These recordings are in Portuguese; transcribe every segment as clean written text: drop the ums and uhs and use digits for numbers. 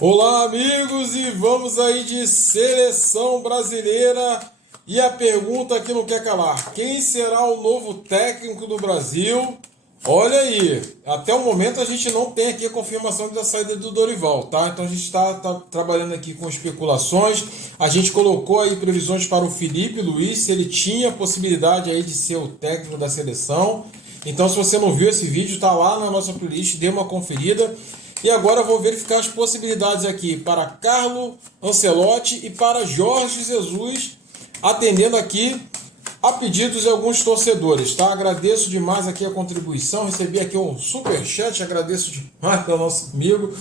Olá, amigos, e vamos aí de seleção brasileira. E a pergunta que não quer calar: quem será o novo técnico do Brasil? Olha aí, até o momento a gente não tem aqui a confirmação da saída do Dorival, tá? Então a gente está trabalhando aqui com especulações. A gente colocou aí previsões para o Felipe Luiz, se ele tinha possibilidade aí de ser o técnico da seleção. Então, se você não viu esse vídeo, tá lá na nossa playlist, dê uma conferida. E agora eu vou verificar as possibilidades aqui para Carlo Ancelotti e para Jorge Jesus, atendendo aqui a pedidos de alguns torcedores, tá? Agradeço demais aqui a contribuição, recebi aqui um superchat, agradeço demais ao nosso amigo.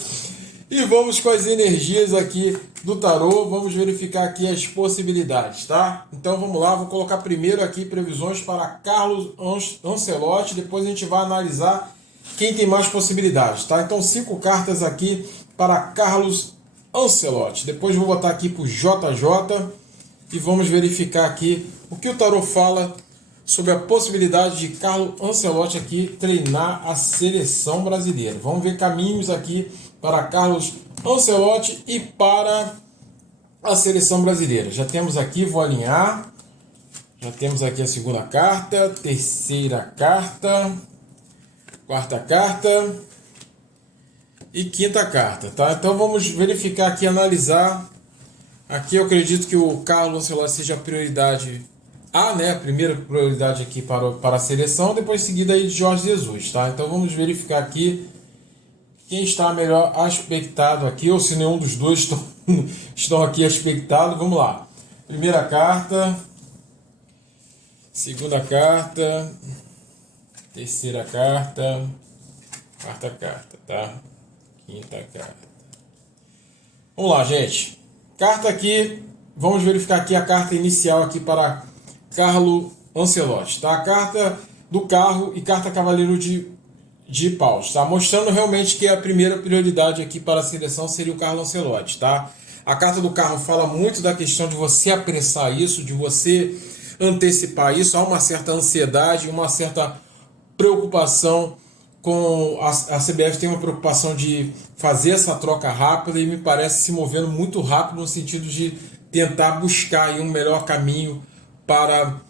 E vamos com as energias aqui do tarô, vamos verificar aqui as possibilidades, tá? Então vamos lá, vou colocar primeiro aqui previsões para Carlo Ancelotti, depois a gente vai analisar quem tem mais possibilidades, tá? Então 5 cartas aqui para Carlos Ancelotti, depois vou botar aqui para o JJ e vamos verificar aqui o que o tarô fala sobre a possibilidade de Carlo Ancelotti aqui treinar a seleção brasileira. Vamos ver caminhos aqui para Carlos Ancelotti e para a seleção brasileira. Já temos aqui, vou alinhar, já temos aqui a segunda carta, terceira carta, quarta carta e quinta carta, tá? Então vamos verificar aqui, analisar. Aqui eu acredito que o Carlos Ancelotti seja a prioridade A, né? A primeira prioridade aqui para a seleção, depois seguida aí de Jorge Jesus, tá? Então vamos verificar aqui quem está melhor aspectado aqui, ou se nenhum dos dois estão aqui aspectados. Vamos lá. Primeira carta, segunda carta, terceira carta, quarta carta, tá? Quinta carta. Vamos lá, gente. Carta aqui, vamos verificar aqui a carta inicial aqui para Carlo Ancelotti, tá? A carta do carro e carta cavaleiro de paus, tá? Mostrando realmente que a primeira prioridade aqui para a seleção seria o Carlo Ancelotti, tá? A carta do carro fala muito da questão de você apressar isso, de você antecipar isso. Há uma certa ansiedade, uma certa preocupação com a CBF, tem uma preocupação de fazer essa troca rápida e me parece se movendo muito rápido no sentido de tentar buscar aí um melhor caminho para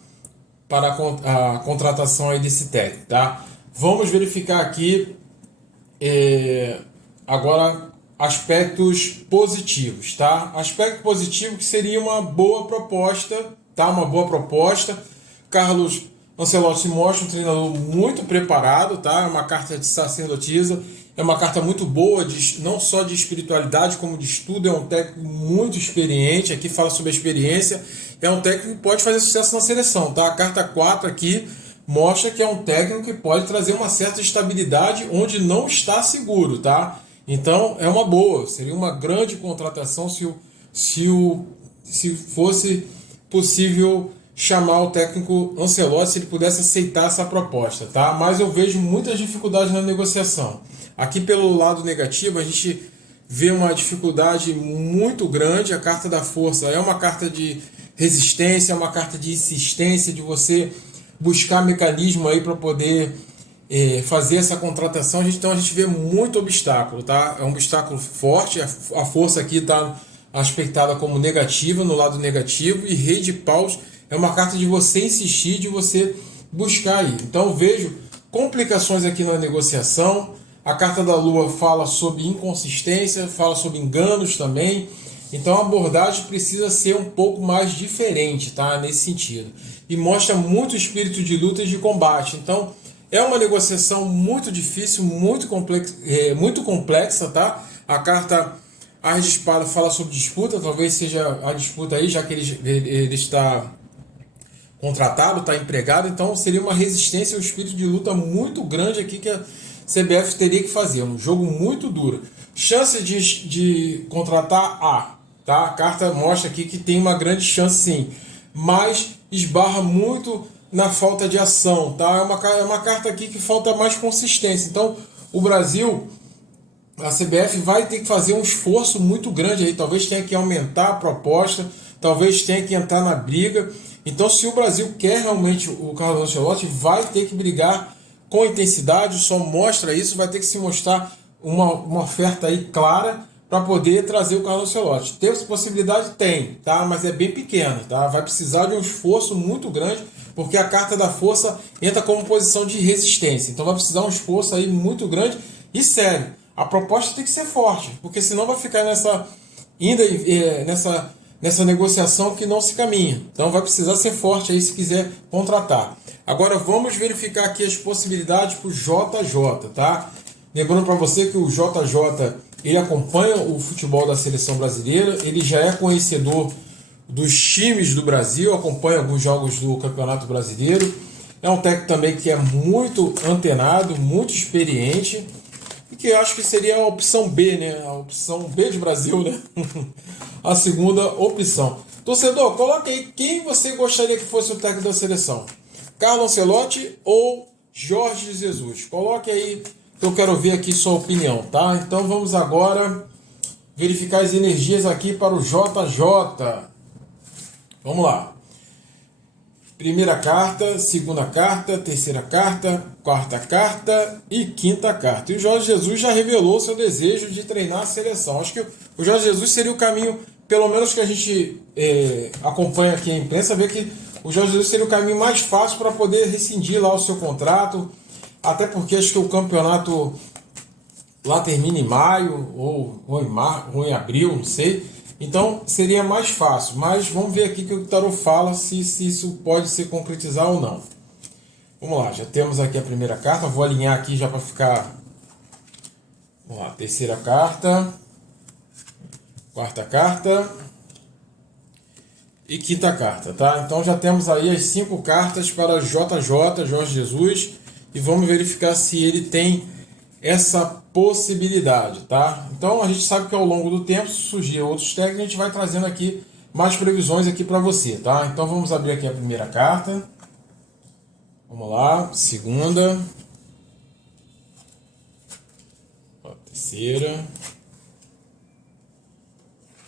a contratação aí desse técnico, tá? Vamos verificar aqui agora aspectos positivos, tá? Aspecto positivo que seria uma boa proposta, tá? Uma boa proposta. Carlos Ancelotti se mostra um treinador muito preparado, tá? É uma carta de sacerdotisa, é uma carta muito boa, não só de espiritualidade, como de estudo. É um técnico muito experiente, aqui fala sobre a experiência. É um técnico que pode fazer sucesso na seleção, tá? A carta 4 aqui mostra que é um técnico que pode trazer uma certa estabilidade onde não está seguro, tá? Então é uma boa, seria uma grande contratação se fosse possível chamar o técnico Ancelotti, se ele pudesse aceitar essa proposta, tá? Mas eu vejo muitas dificuldades na negociação. Aqui pelo lado negativo a gente vê uma dificuldade muito grande. A carta da força é uma carta de resistência, é uma carta de insistência, de você buscar mecanismo aí para poder fazer essa contratação. Então a gente vê muito obstáculo, tá? É um obstáculo forte. A força aqui está aspectada como negativa, no lado negativo, e rei de paus é uma carta de você insistir, de você buscar aí. Então eu vejo complicações aqui na negociação. A carta da lua fala sobre inconsistência, fala sobre enganos também. Então a abordagem precisa ser um pouco mais diferente, tá? Nesse sentido. E mostra muito espírito de luta e de combate. Então é uma negociação muito difícil, muito complexa, tá? A carta As de Espada fala sobre disputa, talvez seja a disputa aí, já que ele está contratado, está empregado. Então seria uma resistência, um espírito de luta muito grande aqui que a CBF teria que fazer. Um jogo muito duro. Chance de contratar A, tá? A carta mostra aqui que tem uma grande chance sim, mas esbarra muito na falta de ação, tá? É uma carta aqui que falta mais consistência. Então o Brasil, a CBF vai ter que fazer um esforço muito grande aí, talvez tenha que aumentar a proposta, talvez tenha que entrar na briga. Então se o Brasil quer realmente o Carlos Ancelotti, vai ter que brigar com intensidade. Só mostra isso, vai ter que se mostrar uma oferta aí clara para poder trazer o Carlo Ancelotti. Tem essa possibilidade? Tem, tá? Mas é bem pequeno, tá? Vai precisar de um esforço muito grande, porque a carta da força entra como posição de resistência. Então vai precisar um esforço aí muito grande e sério. A proposta tem que ser forte, porque senão vai ficar nessa negociação que não se caminha. Então vai precisar ser forte aí se quiser contratar. Agora vamos verificar aqui as possibilidades para o JJ, tá? Lembrando para você que o JJ ele acompanha o futebol da seleção brasileira, ele já é conhecedor dos times do Brasil, acompanha alguns jogos do Campeonato Brasileiro. É um técnico também que é muito antenado, muito experiente, e que eu acho que seria a opção B, né? A opção B de Brasil, né? A segunda opção. Torcedor, coloque aí quem você gostaria que fosse o técnico da seleção. Carlo Ancelotti ou Jorge Jesus? Coloque aí, que eu quero ver aqui sua opinião, tá? Então vamos agora verificar as energias aqui para o JJ. Vamos lá. Primeira carta, segunda carta, terceira carta, quarta carta e quinta carta. E o Jorge Jesus já revelou seu desejo de treinar a seleção. Acho que o Jorge Jesus seria o caminho, pelo menos que a gente acompanha aqui a imprensa, vê que o Jorge Jesus seria o caminho mais fácil para poder rescindir lá o seu contrato, até porque acho que o campeonato lá termina em maio ou em abril, não sei. Então seria mais fácil, mas vamos ver aqui que o tarot fala se isso pode se concretizar ou não. Vamos lá, já temos aqui a primeira carta, vou alinhar aqui já para ficar... Vamos lá, terceira carta, quarta carta e quinta carta, tá? Então já temos aí as 5 cartas para JJ, Jorge Jesus, e vamos verificar se ele tem essa possibilidade, tá? Então a gente sabe que ao longo do tempo, se surgir outros técnicos, a gente vai trazendo aqui mais previsões aqui para você, tá? Então vamos abrir aqui a primeira carta. Vamos lá, segunda, a terceira,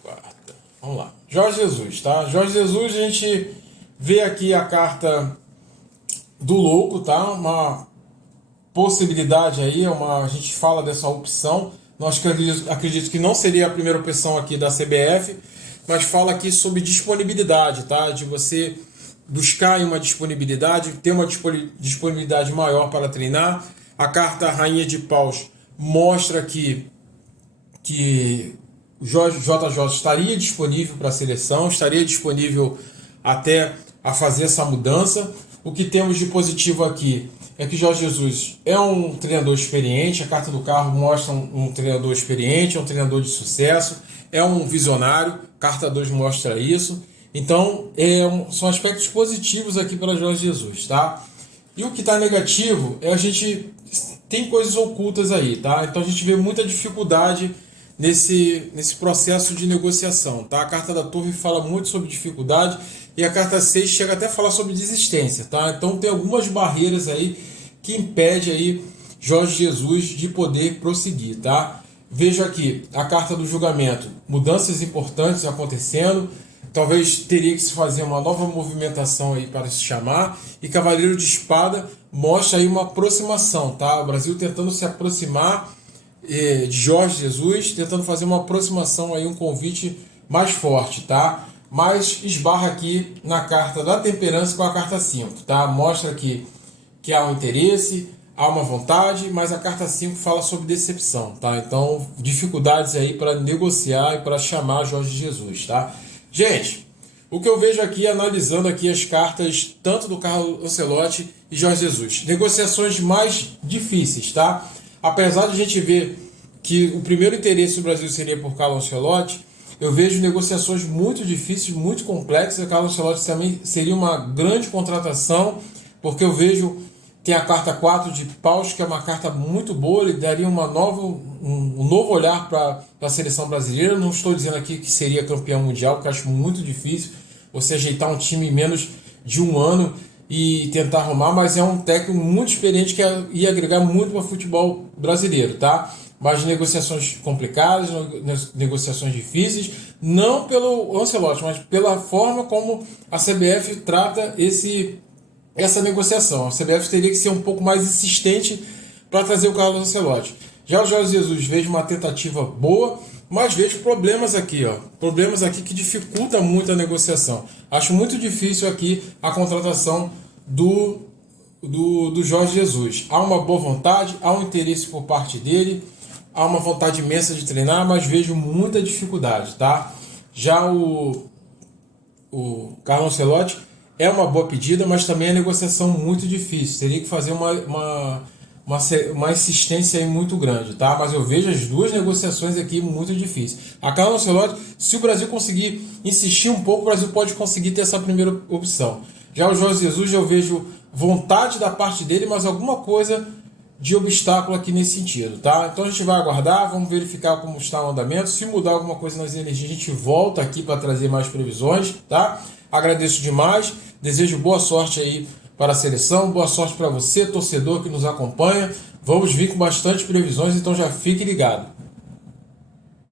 quarta. Vamos lá. Jorge Jesus, tá? Jorge Jesus, a gente vê aqui a carta do louco, tá? Uma possibilidade aí, a gente fala dessa opção. Nós acredito que não seria a primeira opção aqui da CBF, mas fala aqui sobre disponibilidade, tá? De você buscar uma disponibilidade, ter uma disponibilidade maior para treinar. A carta Rainha de Paus mostra que o JJ estaria disponível para a seleção, estaria disponível até a fazer essa mudança. O que temos de positivo aqui é que Jorge Jesus é um treinador experiente, a carta do carro mostra um treinador experiente, é um treinador de sucesso, é um visionário, carta 2 mostra isso. Então, são aspectos positivos aqui para Jorge Jesus, tá? E o que está negativo é a gente tem coisas ocultas aí, tá? Então a gente vê muita dificuldade nesse processo de negociação, tá? A carta da Torre fala muito sobre dificuldade e a carta 6 chega até a falar sobre desistência, tá? Então tem algumas barreiras aí que impede aí Jorge Jesus de poder prosseguir, tá? Veja aqui a carta do julgamento, mudanças importantes acontecendo, talvez teria que se fazer uma nova movimentação aí para se chamar, e Cavaleiro de Espada mostra aí uma aproximação, tá? O Brasil tentando se aproximar de Jorge Jesus, tentando fazer uma aproximação aí, um convite mais forte, tá? Mas esbarra aqui na carta da temperança com a carta 5, tá? Mostra aqui que há um interesse, há uma vontade, mas a carta 5 fala sobre decepção, tá? Então, dificuldades aí para negociar e para chamar Jorge Jesus, tá? Gente, o que eu vejo aqui, analisando aqui as cartas, tanto do Carlo Ancelotti e Jorge Jesus, negociações mais difíceis, tá? Apesar de a gente ver que o primeiro interesse do Brasil seria por Carlo Ancelotti, eu vejo negociações muito difíceis, muito complexas. Carlo Ancelotti também seria uma grande contratação, porque eu vejo, tem a carta 4 de paus, que é uma carta muito boa, ele daria um novo olhar para a seleção brasileira. Não estou dizendo aqui que seria campeão mundial, porque acho muito difícil você ajeitar um time em menos de um ano e tentar arrumar, mas é um técnico muito experiente que ia agregar muito para o futebol brasileiro, tá? Mas negociações complicadas, negociações difíceis, não pelo Ancelotti, mas pela forma como a CBF trata essa negociação. A CBF teria que ser um pouco mais insistente para trazer o Carlos Ancelotti. Já o Jorge Jesus vejo uma tentativa boa, mas vejo problemas aqui, ó. Problemas aqui que dificultam muito a negociação. Acho muito difícil aqui a contratação do Jorge Jesus. Há uma boa vontade, há um interesse por parte dele, há uma vontade imensa de treinar, mas vejo muita dificuldade, tá? Já o Carlo Ancelotti é uma boa pedida, mas também é negociação muito difícil. Teria que fazer uma insistência aí muito grande, tá? Mas eu vejo as duas negociações aqui muito difíceis. A Carlo Ancelotti, se o Brasil conseguir insistir um pouco, o Brasil pode conseguir ter essa primeira opção. Já o Jorge Jesus, eu vejo vontade da parte dele, mas alguma coisa de obstáculo aqui nesse sentido, tá? Então a gente vai aguardar, vamos verificar como está o andamento. Se mudar alguma coisa nas energias, a gente volta aqui para trazer mais previsões, tá? Agradeço demais, desejo boa sorte aí para a seleção, boa sorte para você, torcedor que nos acompanha. Vamos vir com bastante previsões, então já fique ligado.